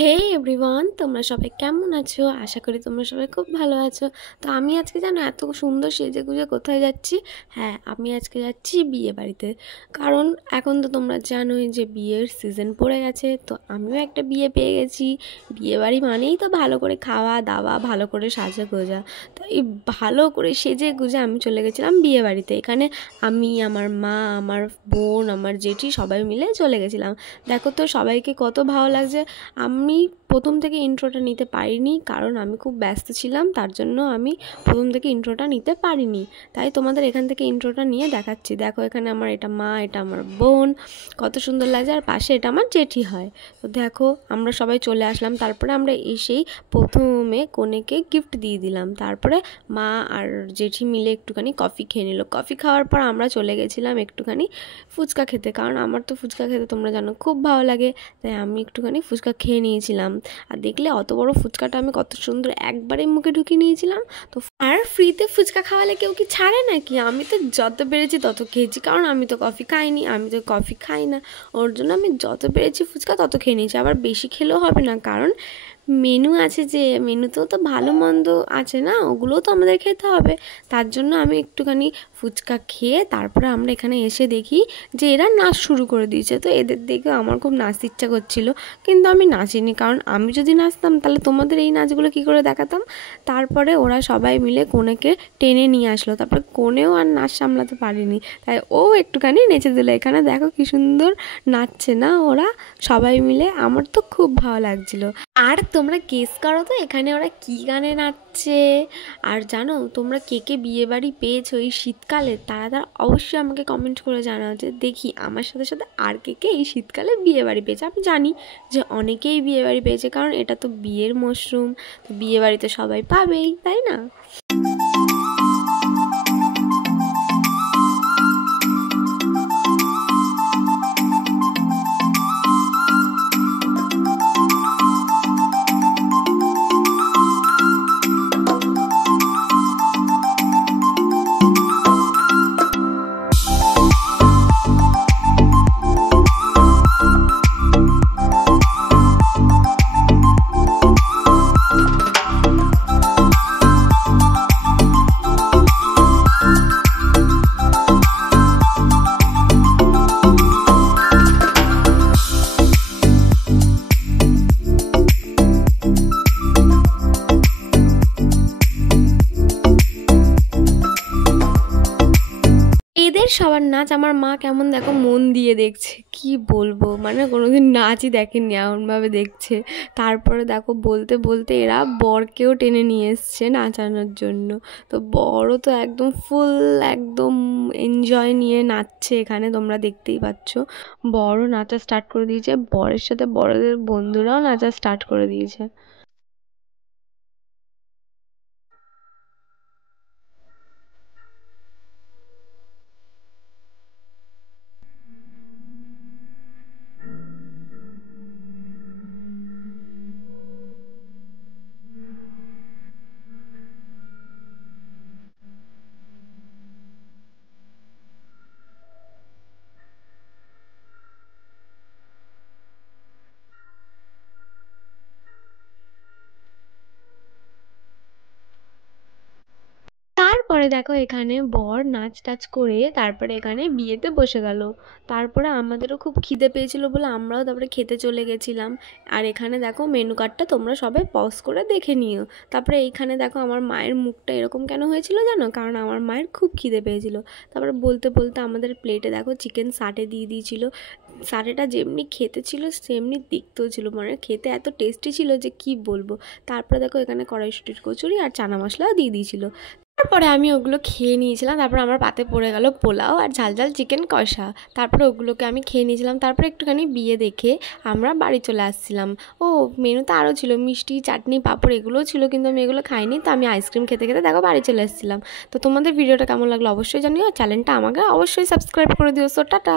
হে everyone, তোমরা সবাই কেমন আছো? আশা করি তোমরা সবাই খুব ভালো আছো। তো আমি আজকে জানো এত সুন্দর সেজে গুজে কোথায় যাচ্ছি? হ্যাঁ, আমি আজকে যাচ্ছি বিয়ে বাড়িতে। কারণ এখন তো তোমরা জানোই যে বিয়ের সিজন পড়ে গেছে। তো আমিও একটা বিয়ে পেয়ে গেছি। বিয়ে বাড়ি মানেই তো ভালো করে খাওয়া দাওয়া, ভালো করে সাজা গোজা। তো এই ভালো করে সেজে গুজে আমি চলে গেছিলাম বিয়ে বাড়িতে। এখানে আমি, আমার মা, আমার বোন, আমার জেঠি সবাই মিলে চলে গেছিলাম। দেখো তো সবাইকে কত ভালো লাগছে। আমি প্রথম থেকে ইন্ট্রোটা নিতে পারিনি, কারণ আমি খুব ব্যস্ত ছিলাম, তার জন্য আমি প্রথম থেকে ইন্ট্রোটা নিতে পারিনি। তাই তোমাদের এখান থেকে ইন্ট্রোটা নিয়ে দেখাচ্ছি। দেখো এখানে আমার এটা মা, এটা আমার বোন, কত সুন্দর লাগছে। আর পাশে এটা আমার জেঠি হয়। তো দেখো আমরা সবাই চলে আসলাম। তারপরে আমরা এসেই প্রথমে কনেকে গিফট দিয়ে দিলাম। তারপরে মা আর জেঠি মিলে একটুখানি কফি খেয়ে নিল। কফি খাওয়ার পর আমরা চলে গেছিলাম একটুখানি ফুচকা খেতে, কারণ আমার তো ফুচকা খেতে তোমরা জানো খুব ভালো লাগে। তাই আমি একটুখানি ফুচকা খেয়ে নিয়েছিলাম। আর দেখলে অত বড় ফুচকাটা আমি কত সুন্দর একবারে মুখে ঢুকিয়ে নিয়েছিলাম। তো আর ফ্রিতে ফুচকা খাওয়ালে কেউ কি ছাড়ে নাকি? আমি তো যত পেরেছি তত খেয়েছি, কারণ আমি তো কফি খাইনি, আমি তো কফি খাই না। ওর জন্য আমি যত পেরেছি ফুচকা তত খেয়ে নিয়েছি। আবার বেশি খেলেও হবে না, কারণ মেনু আছে, যে মেনুতেও তো ভালো মন্দ আছে না, ওগুলোও তো আমাদের খেতে হবে। তার জন্য আমি একটুখানি ফুচকা খেয়ে তারপরে আমরা এখানে এসে দেখি যে এরা নাচ শুরু করে দিয়েছে। তো এদের দেখে আমার খুব নাচতে ইচ্ছা করছিল, কিন্তু আমি নাচিনি, কারণ আমি যদি নাচতাম তাহলে তোমাদের এই নাচগুলো কী করে দেখাতাম। তারপরে ওরা সবাই মিলে কনেকে টেনে নিয়ে আসলো। তারপরে কনেও আর নাচ সামলাতে পারিনি, তাই ও একটুখানি নেচে দিল। এখানে দেখো কি সুন্দর নাচছে না ওরা সবাই মিলে, আমার তো খুব ভালো লাগছিল। আর তোমরা গেস করো তো এখানে ওরা কী গানে নাচছে। আর জানো তোমরা কে কে বিয়ে বাড়ি পেয়েছো এই শীতকালে, তারা অবশ্যই আমাকে কমেন্ট করে জানাও, যে দেখি আমার সাথে সাথে আর কে কে এই শীতকালে বিয়ে বাড়ি পেয়েছে। আমি জানি যে অনেকেই বিয়ে বাড়ি পেয়েছে, কারণ এটা তো বিয়ের মরশুম, বিয়ে বাড়িতে সবাই পাবেই, তাই না? এদের সবার নাচ আমার মা কেমন দেখো মন দিয়ে দেখছে, কি বলবো, মানে কোনোদিন নাচই দেখেনি এমনভাবে দেখছে। তারপরে দেখো বলতে বলতে এরা বরকেও টেনে নিয়ে এসছে নাচানোর জন্য। তো বড়ও তো একদম ফুল একদম এনজয় নিয়ে নাচছে, এখানে তোমরা দেখতেই পাচ্ছ। বড় নাচা স্টার্ট করে দিয়েছে, বরের সাথে বড়দের বন্ধুরাও নাচা স্টার্ট করে দিয়েছে। তারপরে দেখো এখানে বর নাচ টাচ করে তারপরে এখানে বিয়েতে বসে গেল। তারপরে আমাদেরও খুব খিদে পেয়েছিল বলে আমরাও তারপরে খেতে চলে গেছিলাম। আর এখানে দেখো মেনু কার্ডটা তোমরা সবাই পজ করে দেখে নিও। তারপরে এইখানে দেখো আমার মায়ের মুখটা এরকম কেন হয়েছিল জানো? কারণ আমার মায়ের খুব খিদে পেয়েছিল। তারপরে বলতে বলতে আমাদের প্লেটে দেখো চিকেন সাটে দিয়ে দিয়েছিল। সাটেটা যেমনি খেতে ছিল সেমনি দেখতেও ছিল, মানে খেতে এত টেস্টি ছিল যে কি বলবো। তারপরে দেখো এখানে কড়াইশুঁটির কচুরি আর চানা মশলাও দিয়ে দিয়েছিল। তারপরে আমি ওগুলো খেয়ে নিয়েছিলাম। তারপর আমার পাতে পড়ে গেল পোলাও আর ঝাল ঝাল চিকেন কষা। তারপরে ওগুলোকে আমি খেয়ে নিয়েছিলাম। তারপরে একটুখানি বিয়ে দেখে আমরা বাড়ি চলে আসছিলাম। ও মেনুতে আরও ছিল মিষ্টি, চাটনি, পাঁপড়, এগুলোও ছিল, কিন্তু আমি এগুলো খাইনি। তো আমি আইসক্রিম খেতে খেতে দেখো বাড়ি চলে এসেছিলাম। তো তোমাদের ভিডিওটা কেমন লাগলো অবশ্যই জানিও, আর চ্যানেলটা আমাকে অবশ্যই সাবস্ক্রাইব করে দিও। So tata.